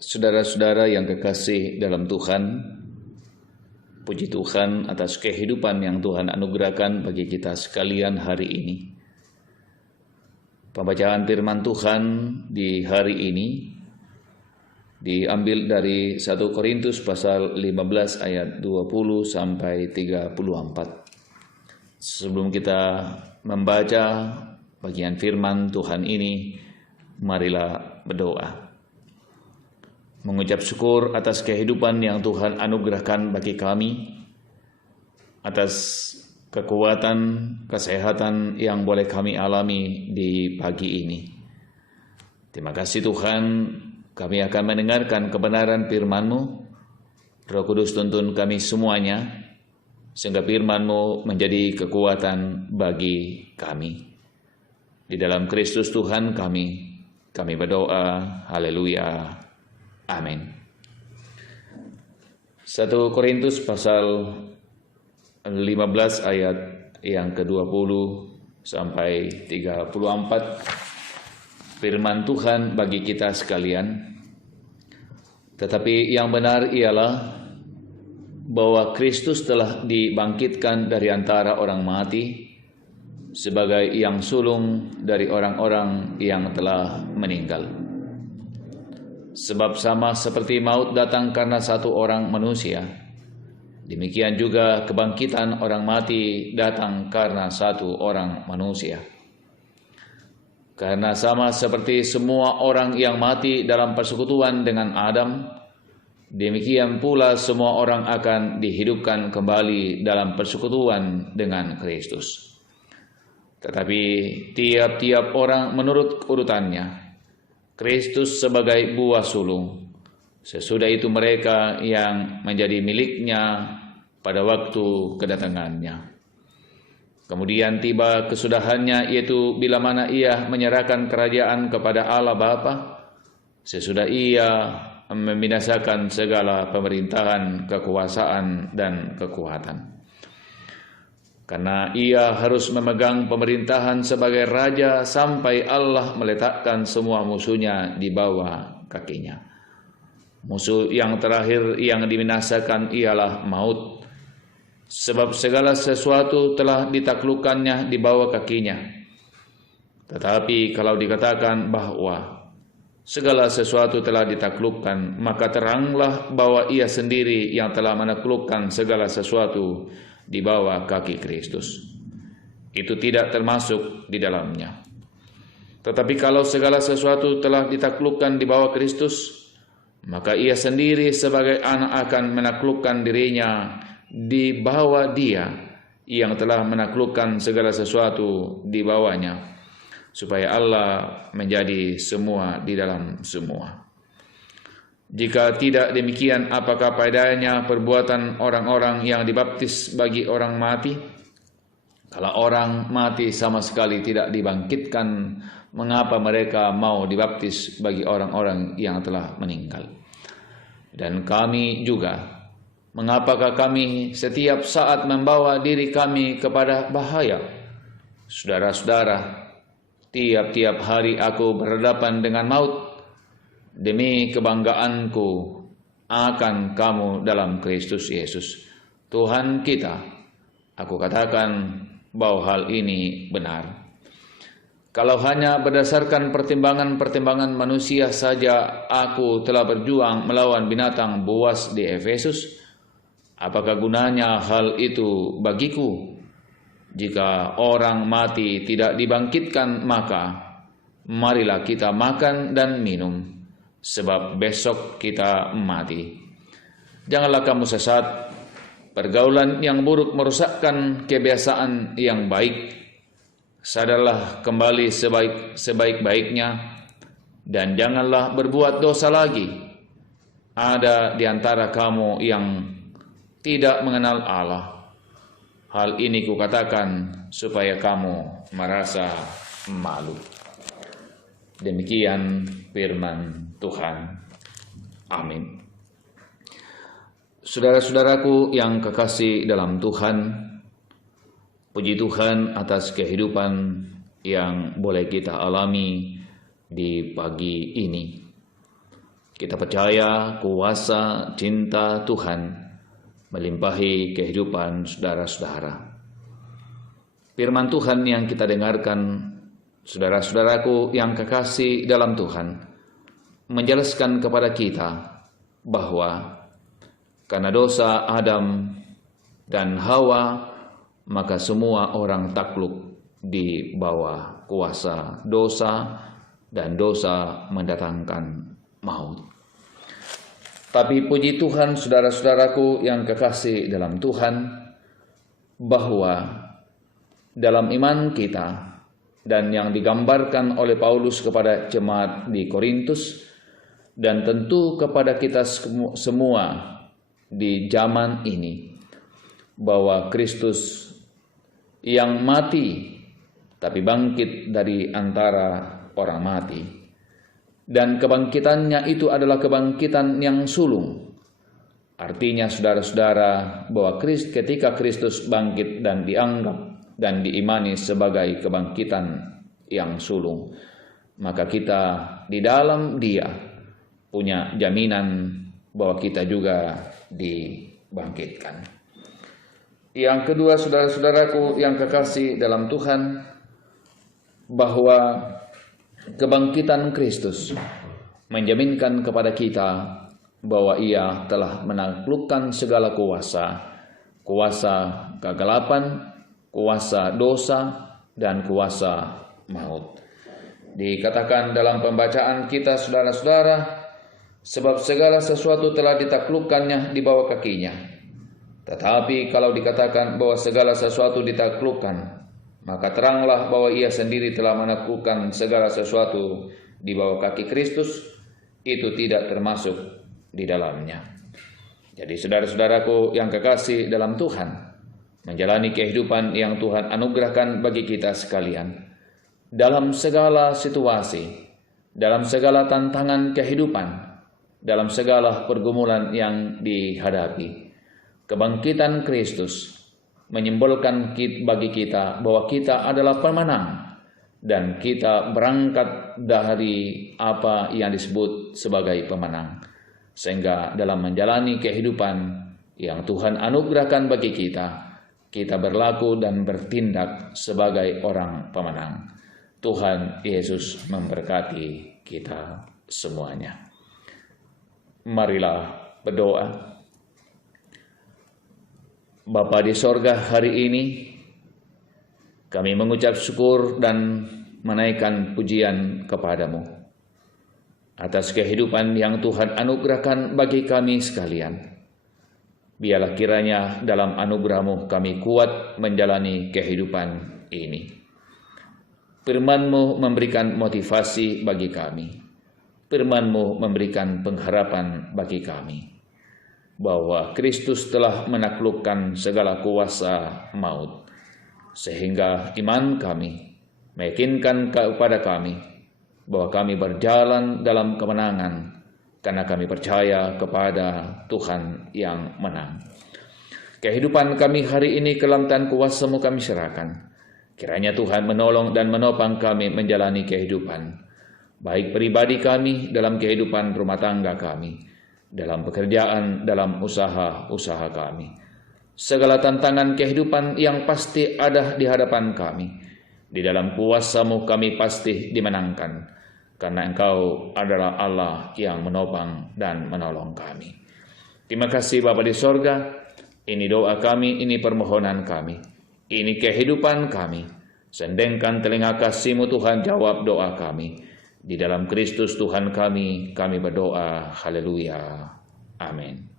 Saudara-saudara yang kekasih dalam Tuhan, puji Tuhan atas kehidupan yang Tuhan anugerahkan bagi kita sekalian hari ini. Pembacaan firman Tuhan di hari ini diambil dari 1 Korintus pasal 15 ayat 20 sampai 34. Sebelum kita membaca bagian firman Tuhan ini, marilah berdoa. Mengucap syukur atas kehidupan yang Tuhan anugerahkan bagi kami, atas kekuatan, kesehatan yang boleh kami alami di pagi ini. Terima kasih Tuhan, kami akan mendengarkan kebenaran firman-Mu. Roh Kudus tuntun kami semuanya, sehingga firman-Mu menjadi kekuatan bagi kami. Di dalam Kristus Tuhan kami berdoa, haleluya. Amin. 1 Korintus pasal 15 ayat yang ke-20 sampai 34. Firman Tuhan bagi kita sekalian. Tetapi yang benar ialah bahwa Kristus telah dibangkitkan dari antara orang mati sebagai yang sulung dari orang-orang yang telah meninggal. Sebab sama seperti maut datang karena satu orang manusia, demikian juga kebangkitan orang mati datang karena satu orang manusia. Karena sama seperti semua orang yang mati dalam persekutuan dengan Adam, demikian pula semua orang akan dihidupkan kembali dalam persekutuan dengan Kristus. Tetapi tiap-tiap orang menurut urutannya. Kristus sebagai buah sulung, sesudah itu mereka yang menjadi miliknya pada waktu kedatangannya. Kemudian tiba kesudahannya, yaitu bila mana ia menyerahkan kerajaan kepada Allah Bapa, sesudah ia membinasakan segala pemerintahan, kekuasaan, dan kekuatan. Karena ia harus memegang pemerintahan sebagai raja sampai Allah meletakkan semua musuhnya di bawah kakinya. Musuh yang terakhir yang dibinasakan ialah maut, sebab segala sesuatu telah ditaklukkannya di bawah kakinya. Tetapi kalau dikatakan bahwa segala sesuatu telah ditaklukkan, maka teranglah bahwa ia sendiri yang telah menaklukkan segala sesuatu di bawah kaki Kristus. Itu tidak termasuk di dalamnya. Tetapi kalau segala sesuatu telah ditaklukkan di bawah Kristus, maka ia sendiri sebagai anak akan menaklukkan dirinya di bawah Dia yang telah menaklukkan segala sesuatu di bawahnya, supaya Allah menjadi semua di dalam semua. Jika tidak demikian, apakah padanya perbuatan orang-orang yang dibaptis bagi orang mati? Kalau orang mati sama sekali tidak dibangkitkan, mengapa mereka mau dibaptis bagi orang-orang yang telah meninggal? Dan kami juga, mengapakah kami setiap saat membawa diri kami kepada bahaya? Saudara-saudara, tiap-tiap hari aku berhadapan dengan maut, demi kebanggaanku akan kamu dalam Kristus Yesus, Tuhan kita. Aku katakan bahwa hal ini benar. Kalau hanya berdasarkan pertimbangan-pertimbangan manusia saja aku telah berjuang melawan binatang buas di Efesus, apakah gunanya hal itu bagiku? Jika orang mati tidak dibangkitkan, maka marilah kita makan dan minum, sebab besok kita mati. Janganlah kamu sesat. Pergaulan yang buruk merusakkan kebiasaan yang baik. Sadarlah kembali sebaik-baiknya, dan janganlah berbuat dosa lagi. Ada di antara kamu yang tidak mengenal Allah. Hal ini kukatakan supaya kamu merasa malu. Demikian firman Tuhan. Amin. Saudara-saudaraku yang kekasih dalam Tuhan, puji Tuhan atas kehidupan yang boleh kita alami di pagi ini. Kita percaya kuasa cinta Tuhan melimpahi kehidupan saudara-saudara. Firman Tuhan yang kita dengarkan, saudara-saudaraku yang kekasih dalam Tuhan, menjelaskan kepada kita bahwa karena dosa Adam dan Hawa, maka semua orang takluk di bawah kuasa dosa, dan dosa mendatangkan maut. Tapi puji Tuhan, saudara-saudaraku yang kekasih dalam Tuhan, bahwa dalam iman kita dan yang digambarkan oleh Paulus kepada jemaat di Korintus, dan tentu kepada kita semua di zaman ini, bahwa Kristus yang mati tapi bangkit dari antara orang mati, dan kebangkitannya itu adalah kebangkitan yang sulung. Artinya saudara-saudara, bahwa ketika Kristus bangkit dan dianggap dan diimani sebagai kebangkitan yang sulung, maka kita di dalam Dia punya jaminan bahwa kita juga dibangkitkan. Yang kedua, saudara-saudaraku yang kekasih dalam Tuhan, bahwa kebangkitan Kristus menjaminkan kepada kita bahwa Ia telah menaklukkan segala kuasa, kuasa kegelapan, kuasa dosa, dan kuasa maut. Dikatakan dalam pembacaan kita, saudara-saudara, sebab segala sesuatu telah ditaklukkannya di bawah kakinya. Tetapi kalau dikatakan bahwa segala sesuatu ditaklukkan, maka teranglah bahwa Ia sendiri telah menaklukkan segala sesuatu di bawah kaki Kristus, itu tidak termasuk di dalamnya. Jadi saudara-saudaraku yang kekasih dalam Tuhan, menjalani kehidupan yang Tuhan anugerahkan bagi kita sekalian, dalam segala situasi, dalam segala tantangan kehidupan, dalam segala pergumulan yang dihadapi, kebangkitan Kristus menyimbolkan bagi kita bahwa kita adalah pemenang, dan kita berangkat dari apa yang disebut sebagai pemenang, sehingga dalam menjalani kehidupan yang Tuhan anugerahkan bagi kita, kita berlaku dan bertindak sebagai orang pemenang. Tuhan Yesus memberkati kita semuanya. Marilah berdoa. Bapa di sorga, hari ini kami mengucap syukur dan menaikkan pujian kepadamu atas kehidupan yang Tuhan anugerahkan bagi kami sekalian. Biarlah kiranya dalam anugerah-Mu kami kuat menjalani kehidupan ini. Firman-Mu memberikan motivasi bagi kami. Firman-Mu memberikan pengharapan bagi kami, bahwa Kristus telah menaklukkan segala kuasa maut, sehingga iman kami meyakinkan kepada kami bahwa kami berjalan dalam kemenangan, karena kami percaya kepada Tuhan yang menang. Kehidupan kami hari ini ke dalam tangan kuasa-Mu kami serahkan. Kiranya Tuhan menolong dan menopang kami menjalani kehidupan, baik pribadi kami, dalam kehidupan rumah tangga kami, dalam pekerjaan, dalam usaha-usaha kami. Segala tantangan kehidupan yang pasti ada di hadapan kami, di dalam kuasa-Mu kami pasti dimenangkan, karena Engkau adalah Allah yang menopang dan menolong kami. Terima kasih Bapa di sorga. Ini doa kami, ini permohonan kami, ini kehidupan kami. Sendengkan telinga kasih-Mu Tuhan, jawab doa kami. Di dalam Kristus Tuhan kami berdoa. Haleluya. Amin.